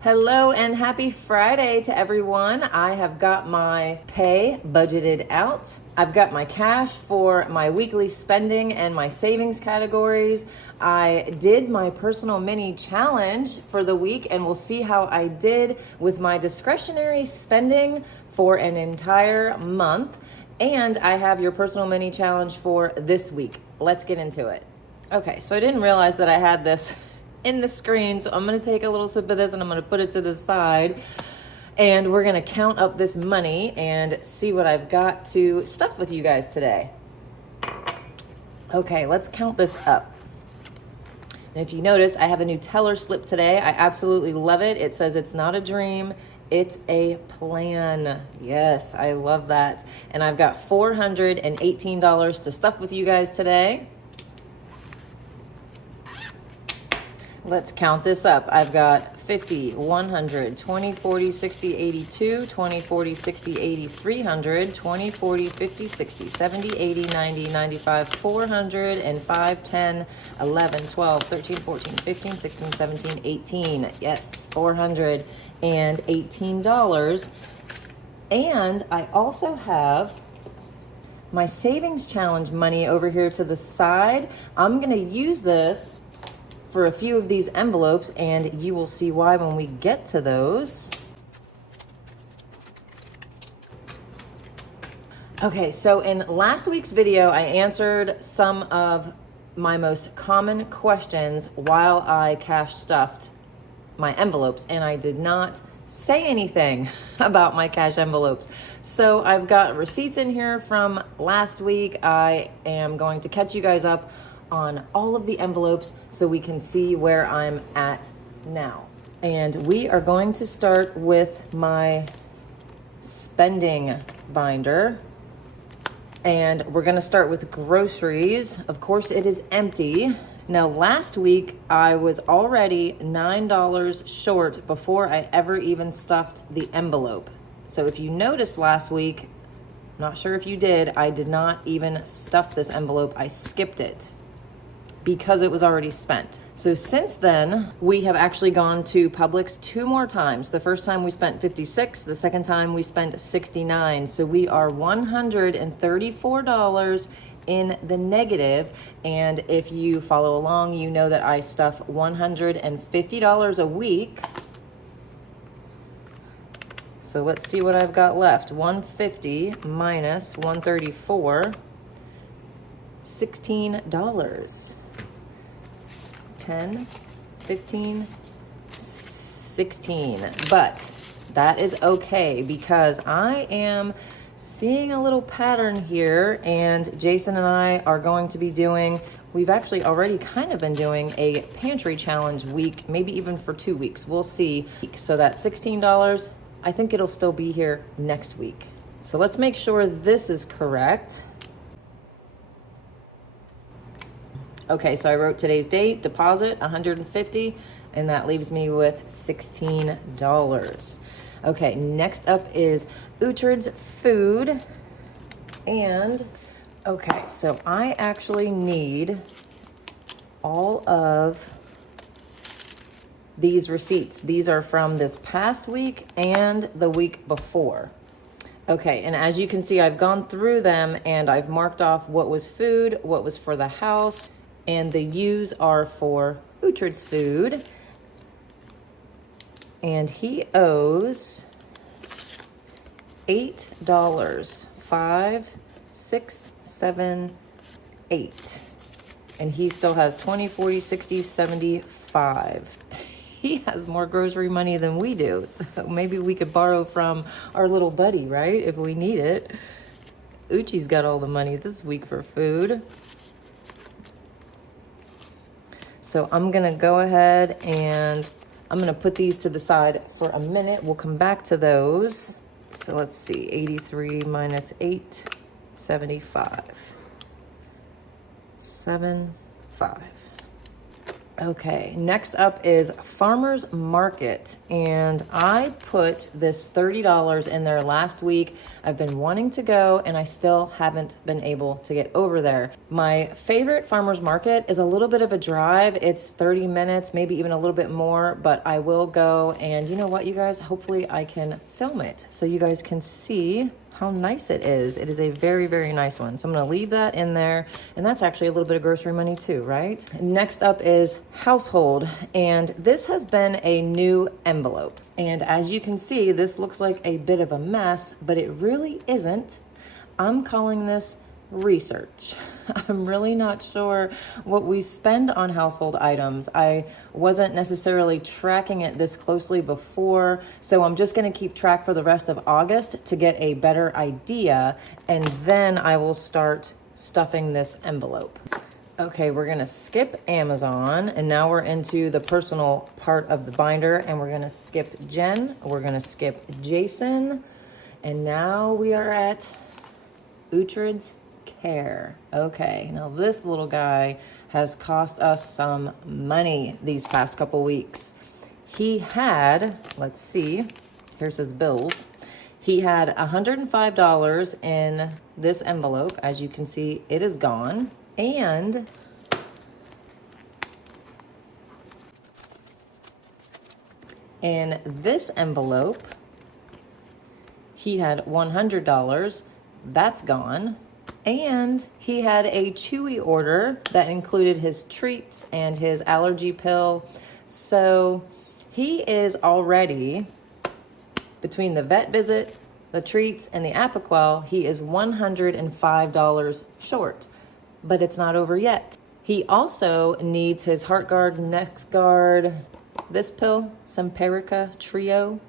Hello and happy Friday to everyone. I have got my pay budgeted out. I've got my cash for my weekly spending and my savings categories. I did my personal mini challenge for the week and we'll see how I did with my discretionary spending for an entire month. And I have your personal mini challenge for this week. Let's get into it. Okay, so I didn't realize that I had this in the screen, so I'm going to take a little sip of this and I'm going to put it to the side and we're going to count up this money and see what I've got to stuff with you guys today. Okay, let's count this up. And if you notice, I have a new teller slip today. I absolutely love it. It says it's not a dream, it's a plan. Yes, I love that. And I've got $418 to stuff with you guys today. Let's count this up. I've got 50, 100, 20, 40, 60, 82, 20, 40, 60, 80, 300, 20, 40, 50, 60, 70, 80, 90, 95, 400, and 5, 10, 11, 12, 13, 14, 15, 16, 17, 18. Yes, $418. And I also have my savings challenge money over here to the side. I'm going to use this for a few of these envelopes, and you will see why when we get to those. Okay, so in last week's video, I answered some of my most common questions while I cash stuffed my envelopes, and I did not say anything about my cash envelopes. So I've got receipts in here from last week. I am going to catch you guys up on all of the envelopes so we can see where I'm at now. And we are going to start with my spending binder. And we're gonna start with groceries. Of course, it is empty. Now, last week, I was already $9 short before I ever even stuffed the envelope. So if you noticed last week, not sure if you did, I did not even stuff this envelope. I skipped it because it was already spent. So since then, we have actually gone to Publix 2 more times. The first time we spent $56, the second time we spent $69. So we are $134 in the negative. And if you follow along, you know that I stuff $150 a week. So let's see what I've got left. 150 minus 134, $16. 10, 15, 16. But that is okay because I am seeing a little pattern here, and Jason and I are going to be doing, we've actually already kind of been doing a pantry challenge week, maybe even for 2 weeks. We'll see. So that $16, I think it'll still be here next week. So let's make sure this is correct. Okay, so I wrote today's date, deposit, $150, and that leaves me with $16. Okay, next up is Uhtred's food. And, okay, so I actually need all of these receipts. These are from this past week and the week before. Okay, and as you can see, I've gone through them and I've marked off what was food, what was for the house, and the U's are for Uhtred's food. And he owes $8. 5, 6, 7, 8. And he still has 20, 40, 60, 75. He has more grocery money than we do. So maybe we could borrow from our little buddy, right? If we need it. Uchi's got all the money this week for food. So I'm gonna go ahead and I'm gonna put these to the side for a minute. We'll come back to those. So let's see, 83 minus 8, 75. 7, 5. Okay, next up is Farmer's Market, and I put this $30 in there last week. I've been wanting to go, and I still haven't been able to get over there. My favorite Farmer's Market is a little bit of a drive. It's 30 minutes, maybe even a little bit more, but I will go, and you know what, you guys? Hopefully I can film it so you guys can see how nice it is. It is a very, very nice one. So I'm gonna leave that in there. And that's actually a little bit of grocery money too, right? Next up is household. And this has been a new envelope. And as you can see, this looks like a bit of a mess, but it really isn't. I'm calling this research. I'm really not sure what we spend on household items. I wasn't necessarily tracking it this closely before, so I'm just going to keep track for the rest of August to get a better idea, and then I will start stuffing this envelope. Okay, we're going to skip Amazon, and now we're into the personal part of the binder, and we're going to skip Jen, we're going to skip Jason, and now we are at Uhtred's Care. Okay, now this little guy has cost us some money these past couple weeks. He had, let's see, here's his bills. He had $105 in this envelope. As you can see, it is gone. And in this envelope, he had $100. That's gone. And he had a Chewy order that included his treats and his allergy pill. So he is already, between the vet visit, the treats, and the Apoquel, he is $105 short. But it's not over yet. He also needs his HeartGuard, NexGuard, this pill, Simparica Trio.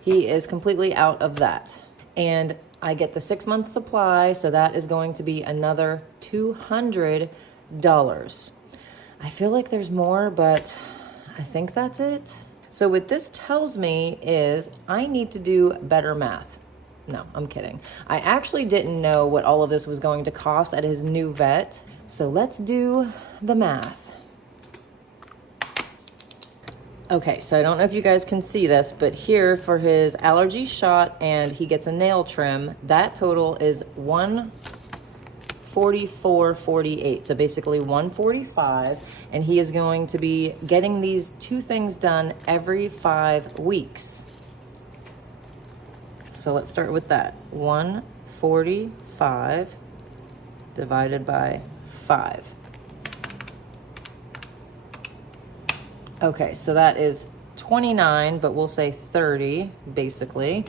He is completely out of that. And I get the 6-month supply, so that is going to be another $200. I feel like there's more, but I think that's it. So what this tells me is I need to do better math. No, I'm kidding. I actually didn't know what all of this was going to cost at his new vet. So let's do the math. Okay, so I don't know if you guys can see this, but here for his allergy shot and he gets a nail trim, that total is $144.48. So basically $145, and he is going to be getting these two things done every 5 weeks. So let's start with that. 145 divided by 5. Okay, so that is 29, but we'll say 30, basically,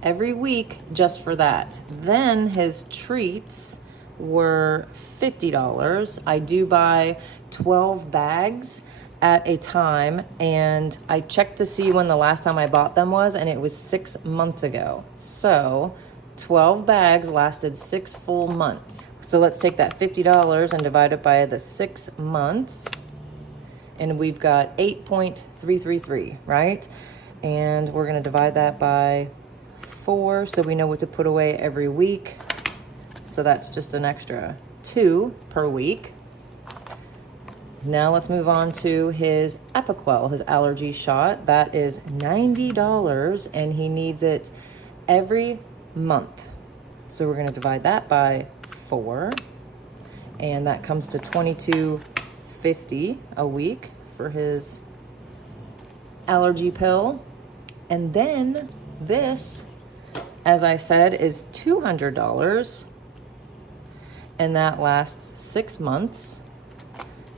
every week just for that. Then his treats were $50. I do buy 12 bags at a time, and I checked to see when the last time I bought them was, and it was 6 months ago. So 12 bags lasted 6 full months. So let's take that $50 and divide it by the 6 months. And we've got 8.333, right? And we're gonna divide that by 4 so we know what to put away every week. So that's just an extra 2 per week. Now let's move on to his Apoquel, his allergy shot. That is $90, and he needs it every month. So we're gonna divide that by 4, and that comes to $22.50 a week for his allergy pill. And then this, as I said, is $200, and that lasts 6 months.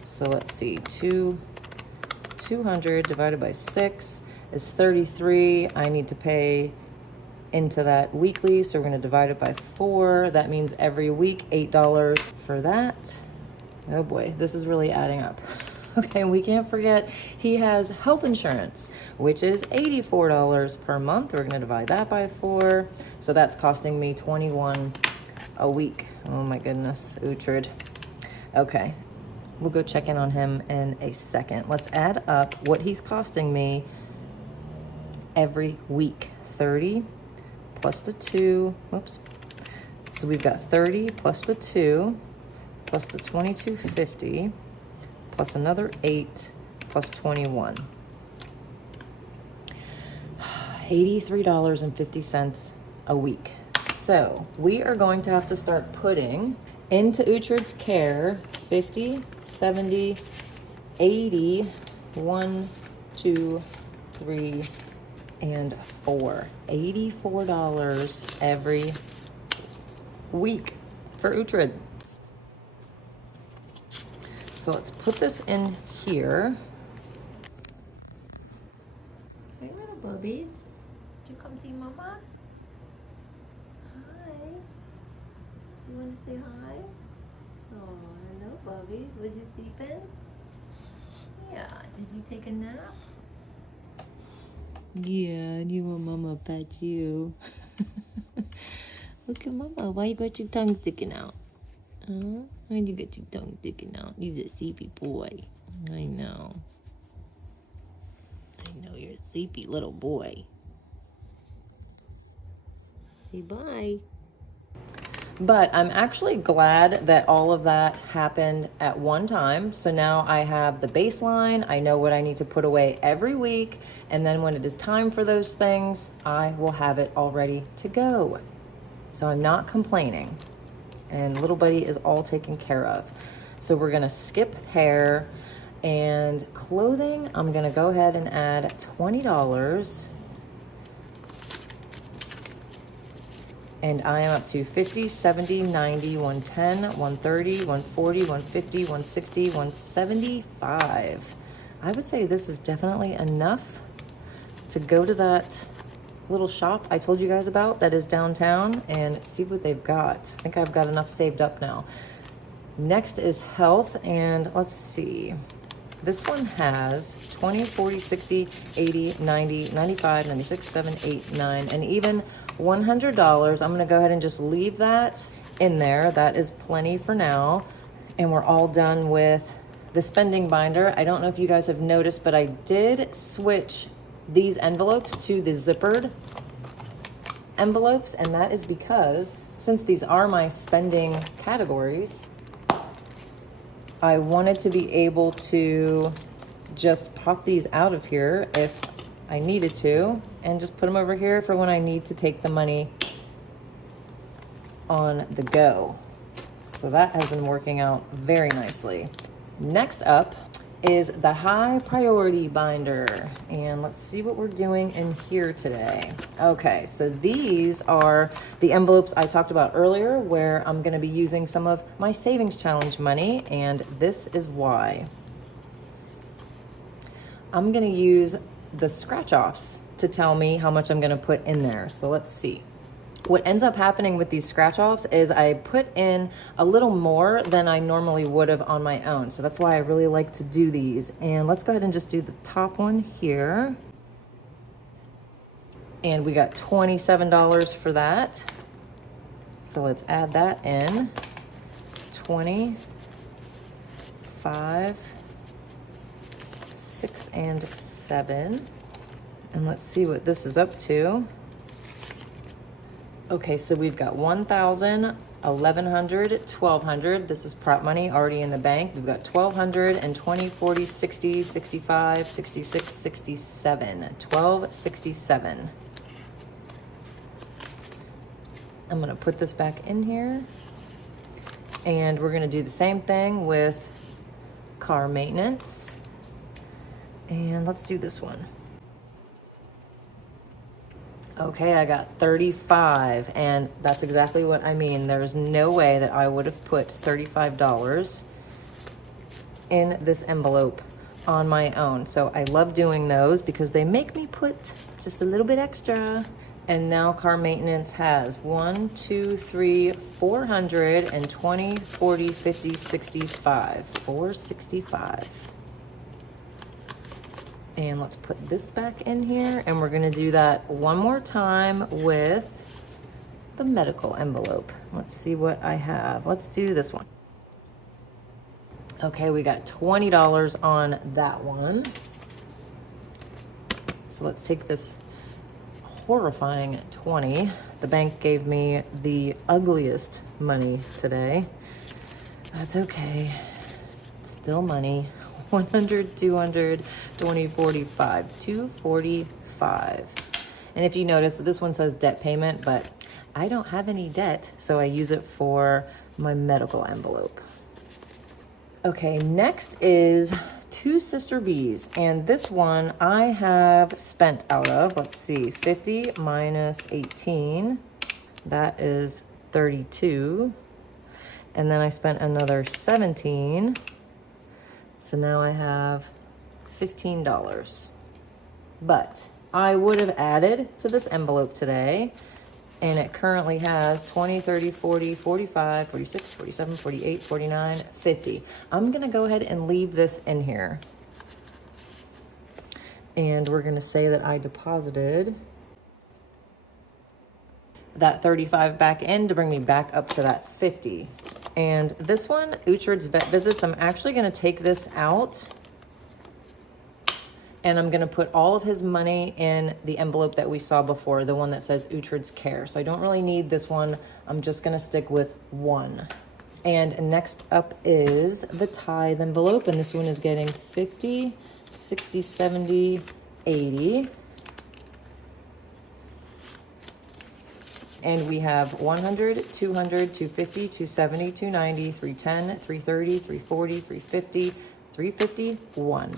So let's see, 200 divided by 6 is 33. I need to pay into that weekly, so we're gonna divide it by 4. That means every week, $8 for that. Oh boy, this is really adding up. Okay, we can't forget he has health insurance, which is $84 per month. We're gonna divide that by 4. So that's costing me $21 a week. Oh my goodness, Uhtred. Okay, we'll go check in on him in a second. Let's add up what he's costing me every week. 30 plus the 2, whoops. So we've got 30 plus the 2 plus the $22.50 plus another 8 plus 21. $83.50 a week. So we are going to have to start putting into Uhtred's care 50, 70, 80, 1, 2, 3, and 4. $84 every week for Uhtred. So let's put this in here. Hey, little bubbies. Did you come see Mama? Hi. Do you want to say hi? Oh, hello, bubbies. Was you sleeping? Yeah. Did you take a nap? Yeah, you want Mama to pet you. Look at Mama. Why you got your tongue sticking out? Huh? Why you got your tongue sticking out? You're a sleepy boy. I know. I know you're a sleepy little boy. Say bye. But I'm actually glad that all of that happened at one time. So now I have the baseline. I know what I need to put away every week. And then when it is time for those things, I will have it all ready to go. So I'm not complaining. And little buddy is all taken care of. So we're gonna skip hair and clothing. I'm gonna go ahead and add $20. And I am up to 50, 70, 90, 110, 130, 140, 150, 160, 175. I would say this is definitely enough to go to that little shop I told you guys about that is downtown and see what they've got. I think I've got enough saved up now. Next is health, and let's see. This one has 20, 40, 60, 80, 90, 95, 96, 7, 8, 9, and even $100. I'm gonna go ahead and just leave that in there. That is plenty for now. And we're all done with the spending binder. I don't know if you guys have noticed, but I did switch these envelopes to the zippered envelopes, and that is because since these are my spending categories, I wanted to be able to just pop these out of here if I needed to and just put them over here for when I need to take the money on the go. So that has been working out very nicely. Next up is the high priority binder. And let's see what we're doing in here today. Okay, so these are the envelopes I talked about earlier where I'm gonna be using some of my savings challenge money, and this is why. I'm gonna use the scratch offs to tell me how much I'm gonna put in there. So let's see. What ends up happening with these scratch offs is I put in a little more than I normally would have on my own. So that's why I really like to do these. And let's go ahead and just do the top one here. And we got $27 for that. So let's add that in. 20, 5, 6, and 7. And let's see what this is up to. Okay, so we've got 1,000, 1,100, 1,200. This is prop money already in the bank. We've got 1,200 and 20, 40, 60, 65, 66, 67, 1,267. I'm gonna put this back in here, and we're gonna do the same thing with car maintenance. And let's do this one. Okay, I got 35, and that's exactly what I mean. There's no way that I would have put $35 in this envelope on my own. So I love doing those because they make me put just a little bit extra. And now car maintenance has 1, 2, 3, 400, and 20, 40, 50, 65, 465. And let's put this back in here, and we're gonna do that one more time with the medical envelope. Let's see what I have. Let's do this one. Okay, we got $20 on that one. So let's take this horrifying 20. The bank gave me the ugliest money today. That's okay. It's still money. 100, 200, 20, 45, 245. And if you notice, this one says debt payment, but I don't have any debt, so I use it for my medical envelope. Okay, next is Two Sister Bees, and this one I have spent out of, let's see, 50 minus 18, that is 32, and then I spent another 17, so now I have $15. But I would have added to this envelope today, and it currently has 20, 30, 40, 45, 46, 47, 48, 49, 50. I'm gonna go ahead and leave this in here. And we're gonna say that I deposited that 35 back in to bring me back up to that 50. And this one, Uhtred's Vet Visits, I'm actually gonna take this out, and I'm gonna put all of his money in the envelope that we saw before, the one that says Uhtred's Care. So I don't really need this one. I'm just gonna stick with one. And next up is the tithe envelope, and this one is getting 50, 60, 70, 80. And we have 100, 200, 250, 270, 290, 310, 330, 340, 350, 351.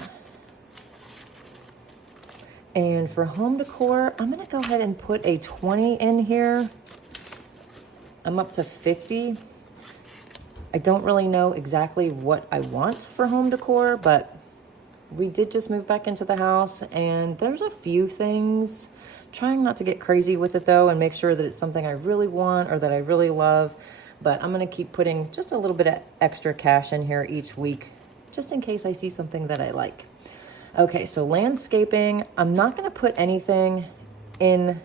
And for home decor, I'm gonna go ahead and put a 20 in here. I'm up to 50. I don't really know exactly what I want for home decor, but we did just move back into the house, and there's a few things. Trying not to get crazy with it though, and make sure that it's something I really want or that I really love. But I'm gonna keep putting just a little bit of extra cash in here each week, just in case I see something that I like. Okay, so landscaping, I'm not gonna put anything in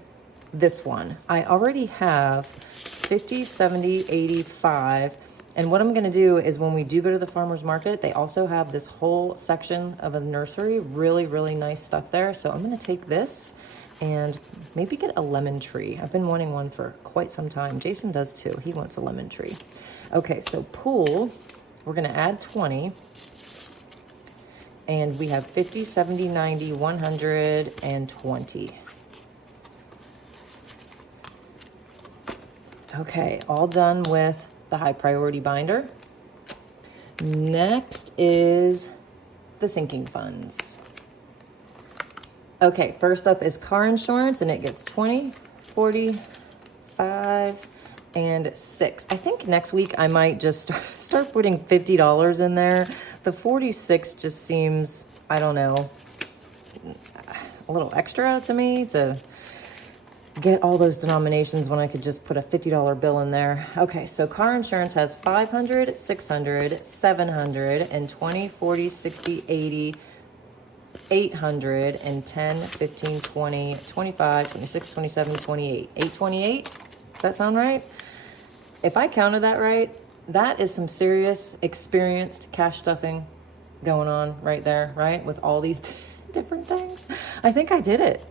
this one. I already have 50, 70, 85. And what I'm gonna do is when we do go to the farmer's market, they also have this whole section of a nursery, really, really nice stuff there. So I'm gonna take this and maybe get a lemon tree. I've been wanting one for quite some time. Jason does too, he wants a lemon tree. Okay, so pool, we're gonna add 20. And we have 50, 70, 90, 120. Okay, all done with the high priority binder. Next is the sinking funds. Okay, first up is car insurance, and it gets 20, 40, 5, and 6. I think next week I might just start putting $50 in there. The 46 just seems, I don't know, a little extra to me to get all those denominations when I could just put a $50 bill in there. Okay, so car insurance has 500, 600, 700, and 20, 40, 60, 80, 800, and 10, 15, 20, 25, 26, 27, 28. 828? Does that sound right? If I counted that right, that is some serious experienced cash stuffing going on right there, right? With all these different things. I think I did it.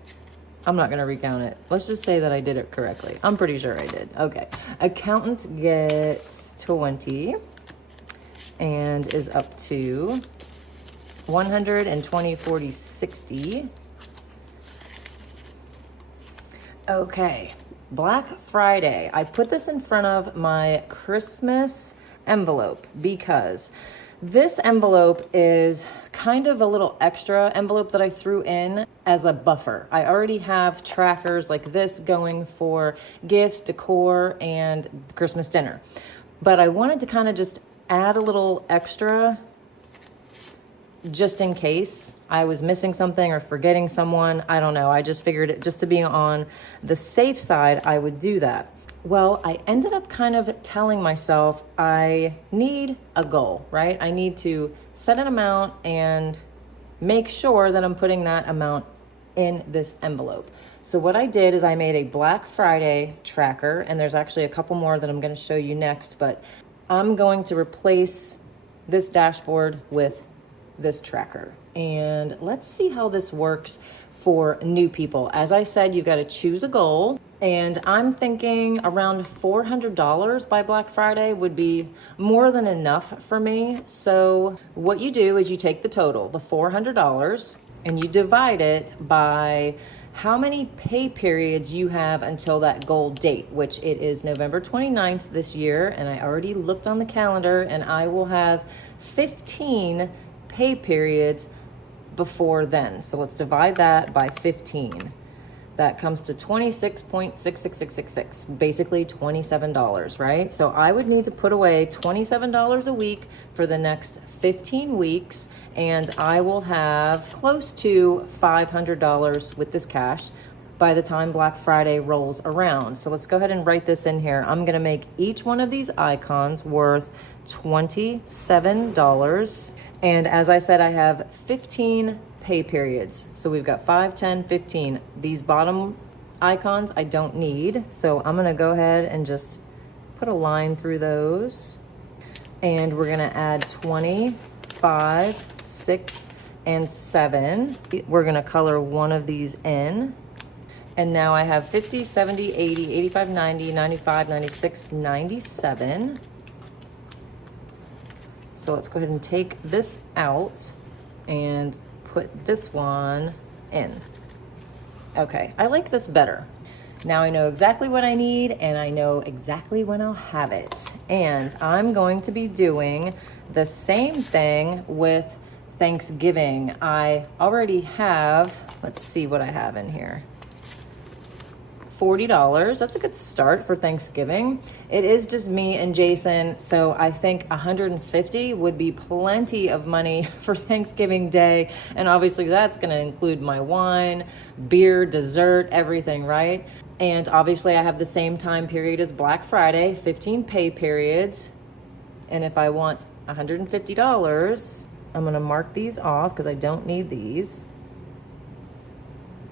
I'm not gonna recount it. Let's just say that I did it correctly. I'm pretty sure I did. Okay, accountant gets 20 and is up to 120, 40, 60. Okay. Black Friday. I put this in front of my Christmas envelope because this envelope is kind of a little extra envelope that I threw in as a buffer. I already have trackers like this going for gifts, decor, and Christmas dinner. But I wanted to kind of just add a little extra just in case I was missing something or forgetting someone. I don't know. I just figured it, just to be on the safe side, I would do that. Well, I ended up kind of telling myself I need a goal, right? I need to set an amount and make sure that I'm putting that amount in this envelope. So what I did is I made a Black Friday tracker, and there's actually a couple more that I'm going to show you next, but I'm going to replace this dashboard with this tracker. And let's see how this works for new people. As I said, you got to choose a goal. And I'm thinking around $400 by Black Friday would be more than enough for me. So what you do is you take the total, the $400, and you divide it by how many pay periods you have until that goal date, which it is November 29th this year. And I already looked on the calendar, and I will have 15 pay periods before then. So let's divide that by 15. That comes to 26.66666, basically $27, right? So I would need to put away $27 a week for the next 15 weeks, and I will have close to $500 with this cash by the time Black Friday rolls around. So let's go ahead and write this in here. I'm gonna make each one of these icons worth $27. And as I said, I have 15 pay periods. So we've got 5, 10, 15. These bottom icons I don't need. So I'm gonna go ahead and just put a line through those. And we're gonna add 20, 5, 6, and 7. We're gonna color one of these in. And now I have 50, 70, 80, 85, 90, 95, 96, 97. So let's go ahead and take this out and put this one in. Okay, I like this better. Now I know exactly what I need, and I know exactly when I'll have it. And I'm going to be doing the same thing with Thanksgiving. I already have, let's see what I have in here. $40. That's a good start for Thanksgiving. It is just me and Jason, so I think $150 would be plenty of money for Thanksgiving Day. And obviously that's gonna include my wine, beer, dessert, everything, right? And obviously I have the same time period as Black Friday, 15 pay periods. And if I want $150, I'm gonna mark these off because I don't need these.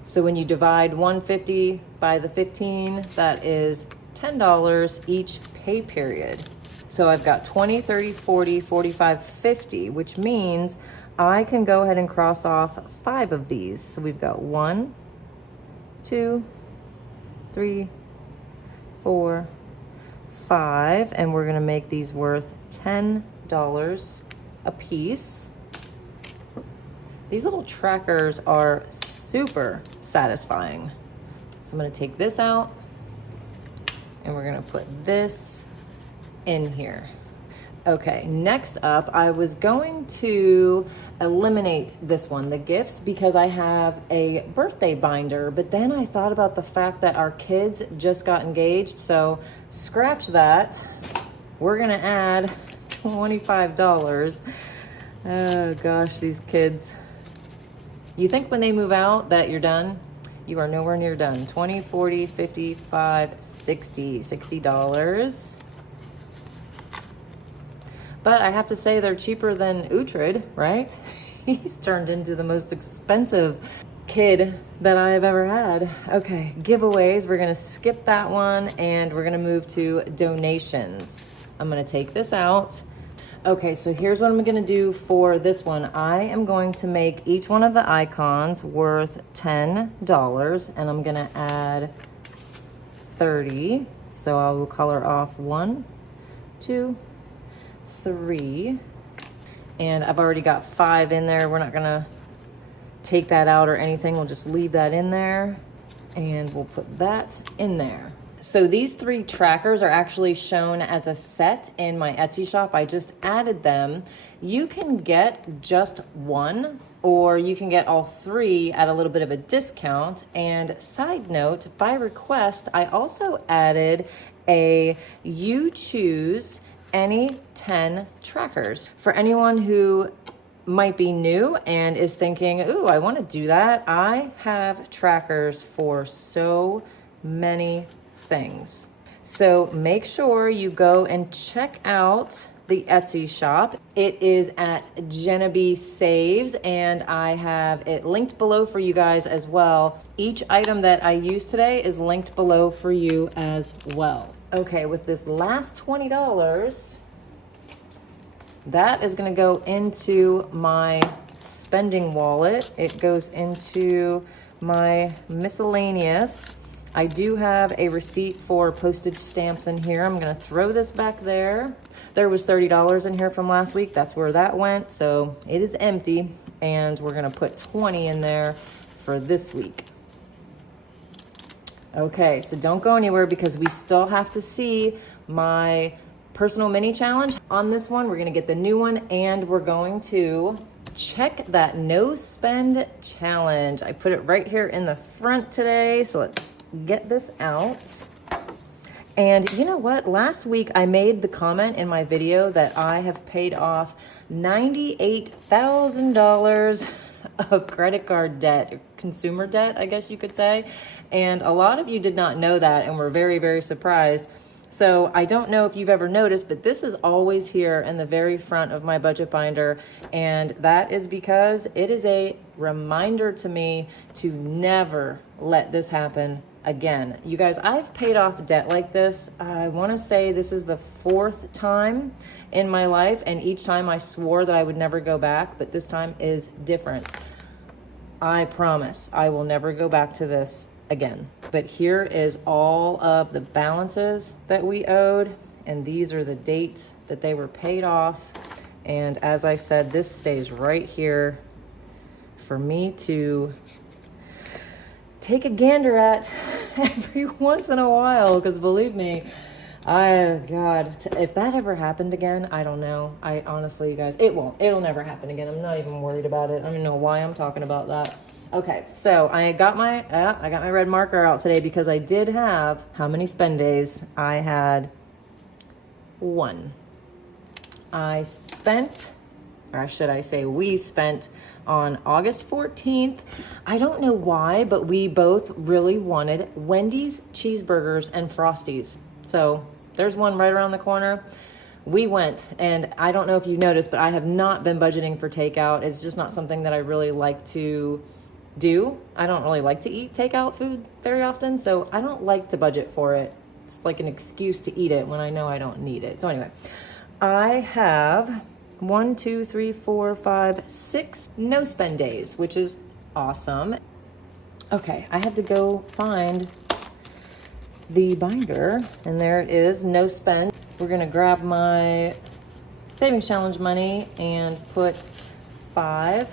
So when you divide 150 by the 15, that is $10 each pay period. So I've got 20, 30, 40, 45, 50, which means I can go ahead and cross off 5 of these. So we've got 1, 2, 3, 4, 5, and we're gonna make these worth $10 a piece. These little trackers are super satisfying. So I'm gonna take this out and we're gonna put this in here. Okay, next up, I was going to eliminate this one, the gifts, because I have a birthday binder, but then I thought about the fact that our kids just got engaged, so scratch that. We're gonna add $25. Oh gosh, these kids. You think when they move out that you're done? You are nowhere near done. 20, 40, 55, 60, $60. But I have to say they're cheaper than Uhtred, right? He's turned into the most expensive kid that I've ever had. Okay, giveaways, we're gonna skip that one and we're gonna move to donations. I'm gonna take this out. Okay, so here's what I'm gonna do for this one. I am going to make each one of the icons worth $10, and I'm gonna add 30. So I will color off 1, 2, 3, and I've already got 5 in there. We're not gonna take that out or anything. We'll just leave that in there, and we'll put that in there. So these 3 trackers are actually shown as a set in my Etsy shop. I just added them. You can get just one, or you can get all 3 at a little bit of a discount. And side note, by request, I also added a you choose any 10 trackers. For anyone who might be new and is thinking, ooh, I want to do that. I have trackers for so many things. So make sure you go and check out the Etsy shop. It is at Jenn Saves, and I have it linked below for you guys as well. Each item that I used today is linked below for you as well. Okay, with this last $20, that is going to go into my spending wallet. It goes into my miscellaneous. I do have a receipt for postage stamps in here. I'm gonna throw this back there. There was $30 in here from last week. That's where that went. So it is empty, and we're gonna put 20 in there for this week. Okay, so don't go anywhere because we still have to see my personal mini challenge. On this one, we're gonna get the new one, and we're going to check that no spend challenge. I put it right here in the front today, so let's get this out. And you know what? Last week I made the comment in my video that I have paid off $98,000 of credit card debt, consumer debt, I guess you could say. And a lot of you did not know that and were very, very surprised. So I don't know if you've ever noticed, but this is always here in the very front of my budget binder. And that is because it is a reminder to me to never let this happen again. You guys, I've paid off debt like this. I want to say this is the 4th time in my life, and each time I swore that I would never go back, but this time is different. I promise I will never go back to this again. But here is all of the balances that we owed, and these are the dates that they were paid off. And as I said, this stays right here for me to take a gander at every once in a while, because believe me, God, if that ever happened again, I don't know. I honestly, you guys, it'll never happen again. I'm not even worried about it. I don't know why I'm talking about that. Okay, so I got my red marker out today because I did have, how many spend days? I had 1. I spent, or should I say we spent, on August 14th. I don't know why, but we both really wanted Wendy's cheeseburgers and Frosties. So there's one right around the corner. We went, and I don't know if you noticed, but I have not been budgeting for takeout. It's just not something that I really like to do. I don't really like to eat takeout food very often, so I don't like to budget for it. It's like an excuse to eat it when I know I don't need it. So anyway, I have 1, 2, 3, 4, 5, 6 no spend days, which is awesome. Okay, I had to go find the binder, and there it is, no spend. We're gonna grab my savings challenge money and put 5,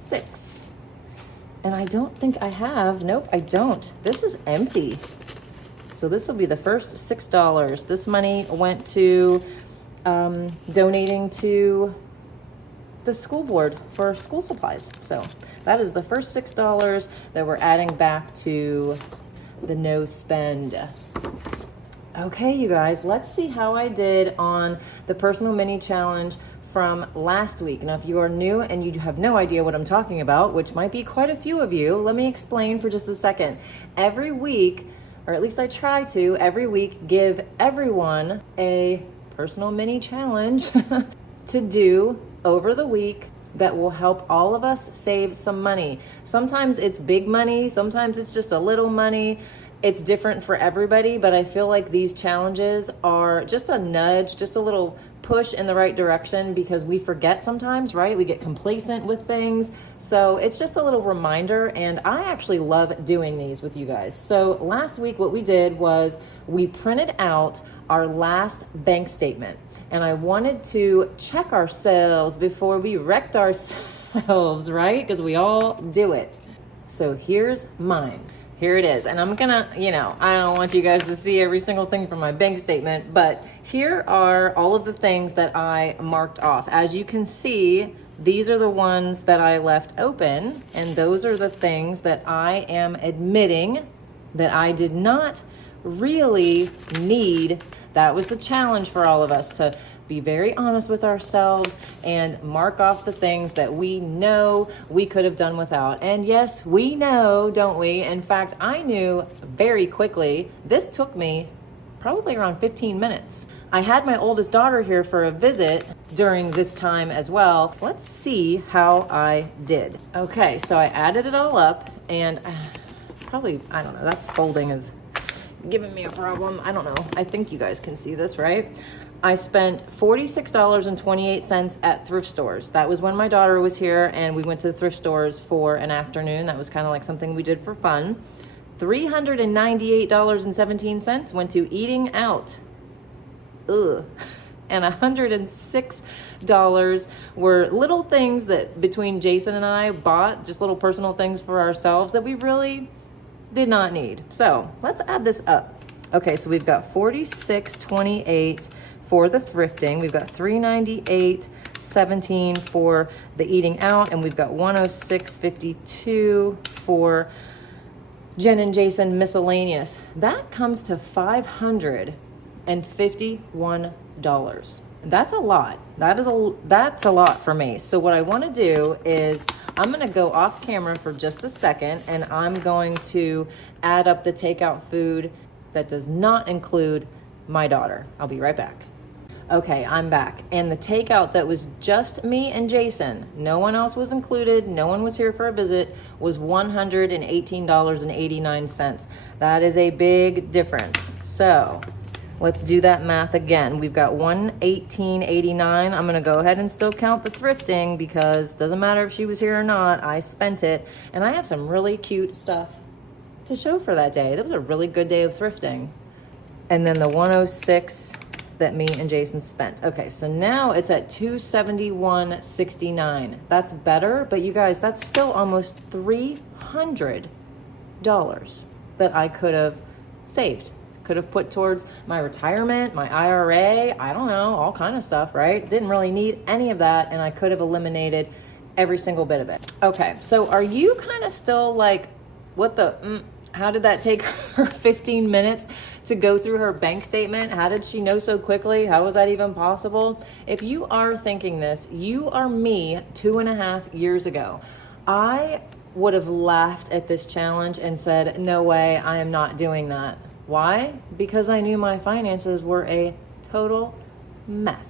6. And I don't think I have, nope, I don't. This is empty. So this will be the first $6. This money went to donating to the school board for school supplies. So that is the first $6 that we're adding back to the no spend. Okay, you guys, let's see how I did on the personal mini challenge from last week. Now, if you are new and you have no idea what I'm talking about, which might be quite a few of you, let me explain for just a second. Every week, or at least I try to, every week give everyone a personal mini challenge to do over the week that will help all of us save some money. Sometimes it's big money, sometimes it's just a little money. It's different for everybody, but I feel like these challenges are just a nudge, just a little push in the right direction, because we forget sometimes, right? We get complacent with things. So it's just a little reminder, and I actually love doing these with you guys. So last week what we did was we printed out our last bank statement, and I wanted to check ourselves before we wrecked ourselves, right? Because we all do it. So here's mine. Here it is. And I'm gonna, I don't want you guys to see every single thing from my bank statement, but here are all of the things that I marked off. As you can see, these are the ones that I left open, and those are the things that I am admitting that I did not really need. That was the challenge for all of us, to be very honest with ourselves and mark off the things that we know we could have done without. And yes, we know, don't we? In fact, I knew very quickly. This took me probably around 15 minutes. I had my oldest daughter here for a visit during this time as well. Let's see how I did. Okay, so I added it all up, and probably, I don't know, that folding is giving me a problem. I don't know. I think you guys can see this, right? I spent $46.28 at thrift stores. That was when my daughter was here and we went to the thrift stores for an afternoon. That was kind of like something we did for fun. $398.17 went to eating out. Ugh. And $106 were little things that between Jason and I bought, just little personal things for ourselves that we really did not need. So let's add this up. Okay, so we've got $46.28 for the thrifting. We've got $398.17 for the eating out, and we've got $106.52 for Jen and Jason miscellaneous. That comes to $551. That's a lot. That's a lot for me. So what I want to do is I'm going to go off camera for just a second, and I'm going to add up the takeout food that does not include my daughter. I'll be right back. Okay, I'm back. And the takeout that was just me and Jason, no one else was included, no one was here for a visit, was $118.89. That is a big difference. So let's do that math again. We've got $118.89. I'm going to go ahead and still count the thrifting because it doesn't matter if she was here or not. I spent it. And I have some really cute stuff to show for that day. That was a really good day of thrifting. And then the 106 that me and Jason spent. Okay, so now it's at $271.69. That's better, but you guys, that's still almost $300 that I could have saved. Could have put towards my retirement, my IRA, I don't know, all kind of stuff, right? Didn't really need any of that, and I could have eliminated every single bit of it. Okay, so are you kind of still like, what the, how did that take her 15 minutes to go through her bank statement? How did she know so quickly? How was that even possible? If you are thinking this, you are me 2.5 years ago. I would have laughed at this challenge and said, no way, I am not doing that. Why? Because I knew my finances were a total mess.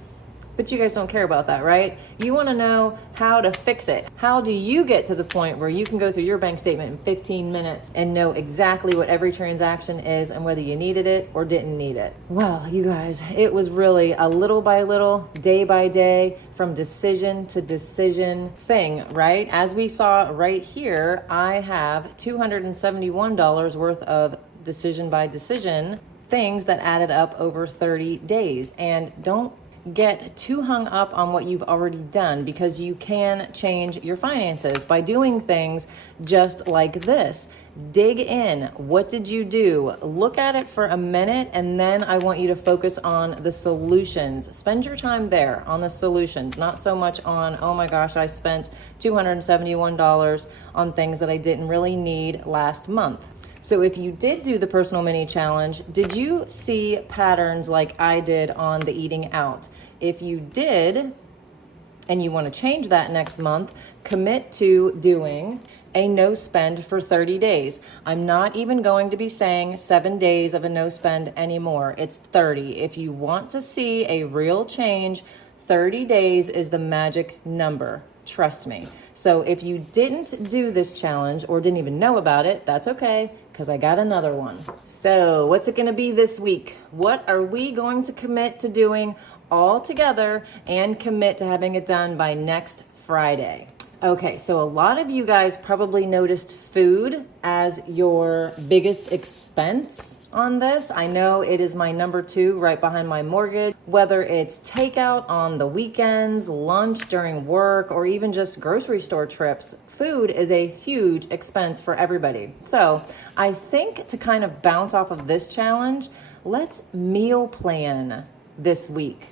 But you guys don't care about that, right? You want to know how to fix it. How do you get to the point where you can go through your bank statement in 15 minutes and know exactly what every transaction is and whether you needed it or didn't need it? Well, you guys, it was really a little by little, day by day, from decision to decision thing, right? As we saw right here, I have $271 worth of decision by decision things that added up over 30 days. And don't get too hung up on what you've already done, because you can change your finances by doing things just like this. Dig in. What did you do? Look at it for a minute, and then I want you to focus on the solutions. Spend your time there on the solutions, not so much on, oh my gosh, I spent $271 on things that I didn't really need last month. So if you did do the personal mini challenge, did you see patterns like I did on the eating out? If you did, and you want to change that next month, commit to doing a no spend for 30 days. I'm not even going to be saying 7 days of a no spend anymore. It's 30. If you want to see a real change, 30 days is the magic number. Trust me. So if you didn't do this challenge or didn't even know about it, that's okay, because I got another one. So what's it going to be this week? What are we going to commit to doing all together and commit to having it done by next Friday? Okay, so a lot of you guys probably noticed food as your biggest expense on this. I know it is my number 2 right behind my mortgage. Whether it's takeout on the weekends, lunch during work, or even just grocery store trips, food is a huge expense for everybody. So I think to kind of bounce off of this challenge, let's meal plan this week.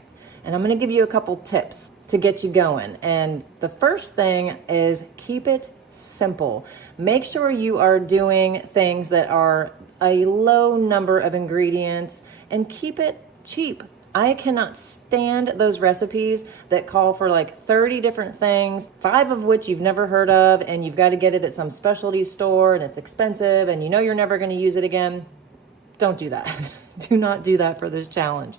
And I'm going to give you a couple tips to get you going. And the first thing is keep it simple. Make sure you are doing things that are a low number of ingredients and keep it cheap. I cannot stand those recipes that call for like 30 different things, 5 of which you've never heard of, and you've got to get it at some specialty store and it's expensive and you know you're never going to use it again. Don't do that. Do not do that for this challenge.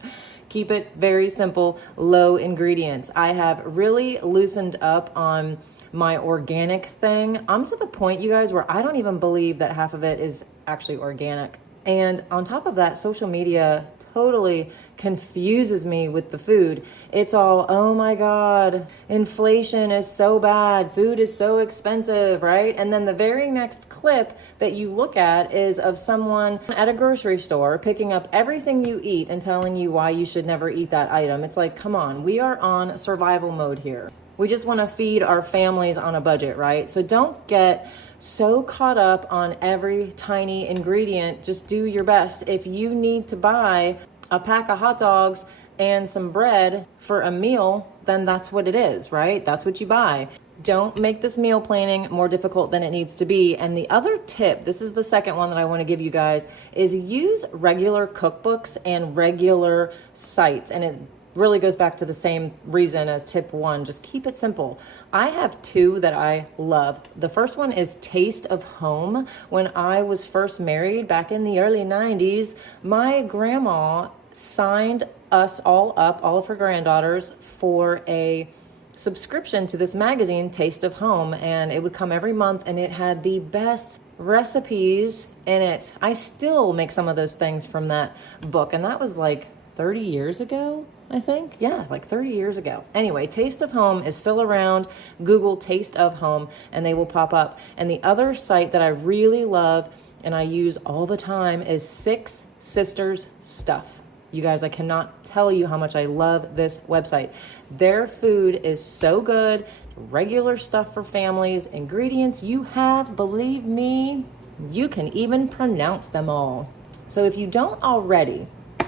Keep it very simple, low ingredients. I have really loosened up on my organic thing. I'm to the point, you guys, where I don't even believe that half of it is actually organic. And on top of that, social media totally confuses me with the food. It's all, oh my God, inflation is so bad, food is so expensive, right? And then the very next clip that you look at is of someone at a grocery store picking up everything you eat and telling you why you should never eat that item. It's like, come on, we are on survival mode here. We just want to feed our families on a budget, right? So don't get so caught up on every tiny ingredient. Just do your best. If you need to buy a pack of hot dogs and some bread for a meal, then that's what it is, right? That's what you buy. Don't make this meal planning more difficult than it needs to be. And the other tip, this is the second one that I want to give you guys, is use regular cookbooks and regular sites. And it really goes back to the same reason as tip one. Just keep it simple. I have two that I love. The first one is Taste of Home. When I was first married back in the early 90s, my grandma signed us all up, all of her granddaughters, for a subscription to this magazine, Taste of Home, and it would come every month, and it had the best recipes in it. I still make some of those things from that book, and that was like 30 years ago, I think. Yeah, like 30 years ago. Anyway, Taste of Home is still around. Google Taste of Home and they will pop up. And the other site that I really love and I use all the time is Six Sisters Stuff. You guys, I cannot tell you how much I love this website. Their food is so good. Regular stuff for families. Ingredients you have, believe me, you can even pronounce them all. So if you don't already,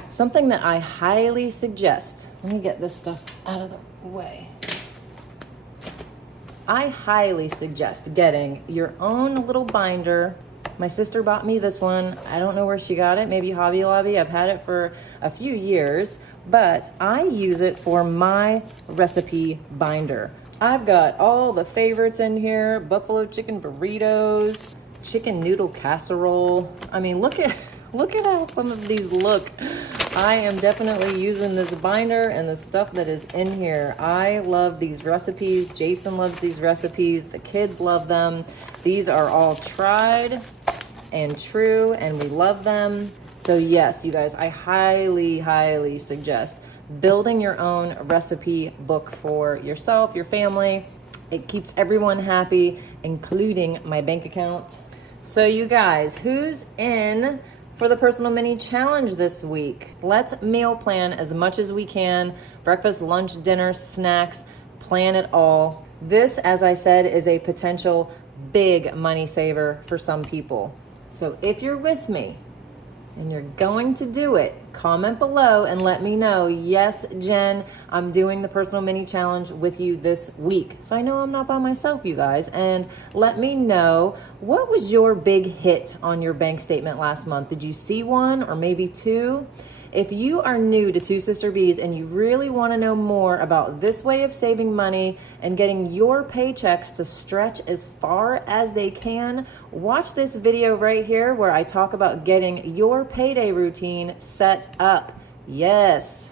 something that I highly suggest, let me get this stuff out of the way. I highly suggest getting your own little binder. My sister bought me this one. I don't know where she got it, maybe Hobby Lobby. I've had it for a few years, but I use it for my recipe binder. I've got all the favorites in here: buffalo chicken burritos, chicken noodle casserole. I mean, look at how some of these look. I am definitely using this binder and the stuff that is in here. I love these recipes. Jason loves these recipes. The kids love them. These are all tried and true, and we love them. So yes, you guys, I highly, highly suggest building your own recipe book for yourself, your family. It keeps everyone happy, including my bank account. So you guys, who's in for the personal mini challenge this week? Let's meal plan as much as we can. Breakfast, lunch, dinner, snacks, plan it all. This, as I said, is a potential big money saver for some people. So if you're with me and you're going to do it, comment below and let me know, yes, Jen, I'm doing the personal mini challenge with you this week. So I know I'm not by myself, you guys. And let me know, what was your big hit on your bank statement last month? Did you see one or maybe two? If you are new to Two Sister Bees and you really want to know more about this way of saving money and getting your paychecks to stretch as far as they can, watch this video right here where I talk about getting your payday routine set up. Yes.